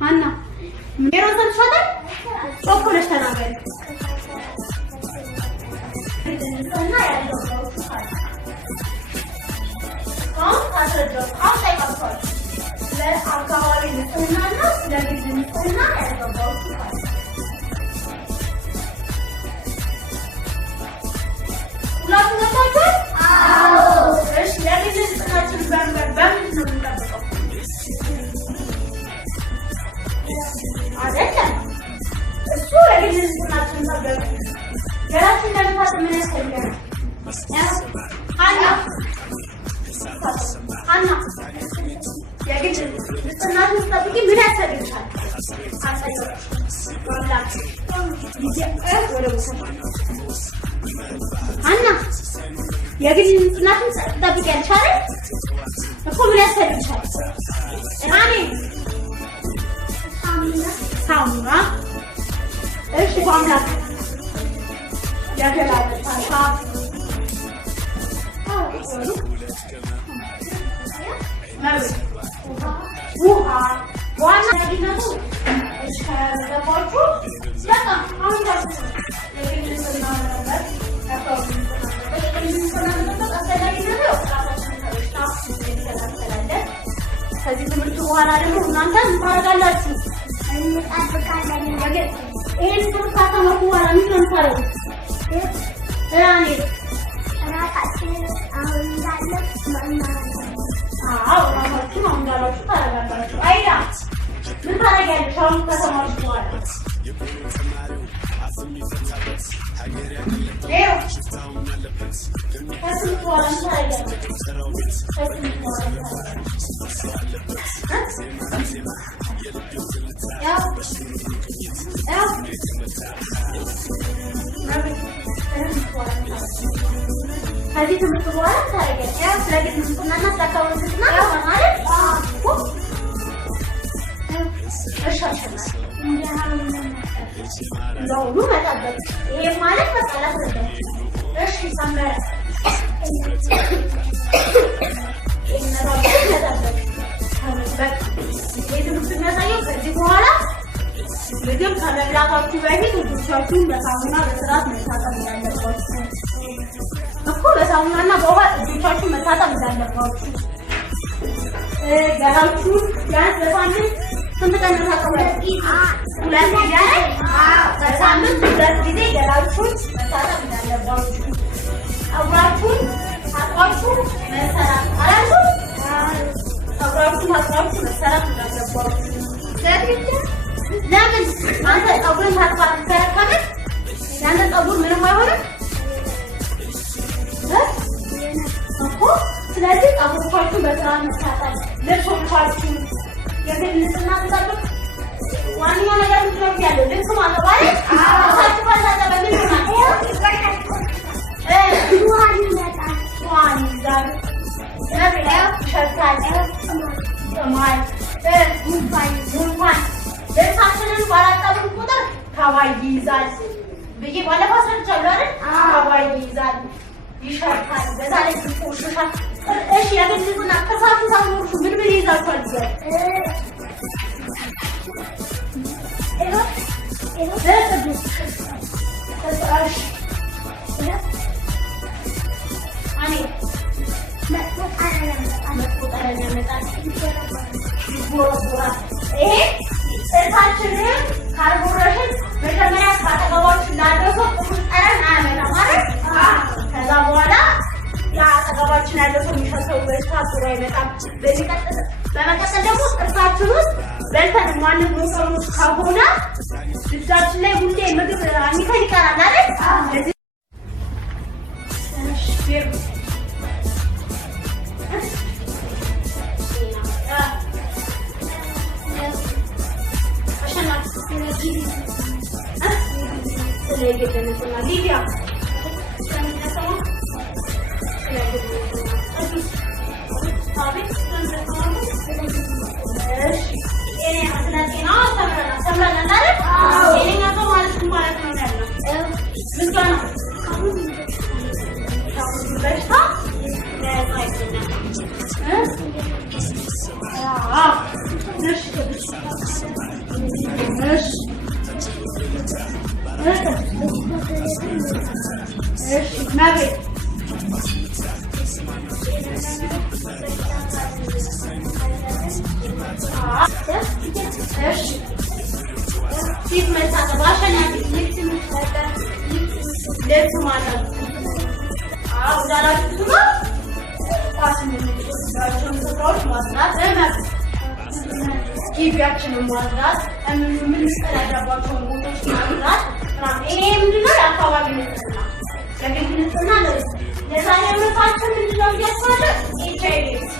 Hanna, meron sana chocolate tanagal. Hadi tuh keluar saya ya, lagi nonton tak tahu kenapa kemarin. Lo lu nggak tahu? Mana masalah sudah? Terus sampai ini nggak tahu. Itu maksudnya saya kerja bola. Jadi kalau belakang tu lagi tu sesuatu belakang mana berat mereka tidak dapat. Aku belakang mana bawa sesuatu mereka tidak dapat. Garam tu yang sepanjang sampai kan mereka lagi. Bulan tiga, sampai bulan tiga garam tu mereka tidak dapat. Awal pun mereka ada tu. Awal pun mereka tidak dapat. Jadi ለምን አንተ ጸጉርን ታጥፋለህ? ያንተ ጸጉር ምንም አይሆንም እኮ። ስለዚህ ጸጉራችሁ በስርዓት መታጠብ፣ ልብሶቻችሁ የግል ንጽህና መጠበቅ ዋናው ነገር ምንድነው ያለው? ልብስ ማጠብ አይደል? አዎ። ታጥፋለህ ምን ማለት ነው? ይይዛል። ነብያው ይሸታል። ማይ ጉንፋን ልብሳችንን ባላጠብን ቁጥር ተባይ ይይዛል ብዬ ባለፈው አስረድቻለሁ አይደል? ተባይ ይይዛል፣ ይሸታል፣ በዛ ላይ ይቆሽሻል። እሺ ያገኝቱና ከሳቱ ሳይኖርሹ ምን ይይዛችኋል? ጥርሳችንን ካልቦረሽን መጀመሪያ ከአጠገባችን ላለው ሰው ጥሩ ጠረን አያመጣም ማለት። ከዛ በኋላ አጠገባችን ያለው ሰው የሚሸተው በሽታ ጥሩ አይመጣም። በመቀጠል ደግሞ ጥርሳችን ውስጥ በልተን ማንሞከሩ ከሆነ ልብሳችን ላይ ሁሌ ምግብ አሚከን ይቀራል አይደል? Livia. ፊት መታጠብ አሸናፊ ልብስ ማጠብ ዛላችሁ ነው። ኳስን ስራዎች ማስራት ግቢያችንን ማስራት የምንጸዳዳባቸውን ቦታዎች ማስራት። ይሄ ምንድነው? የአካባቢ ንጽህና፣ ለቤት ንጽህና። ለዛሬ እውነታችን ምንድነው? እያስባለ ኤች አይ ቪ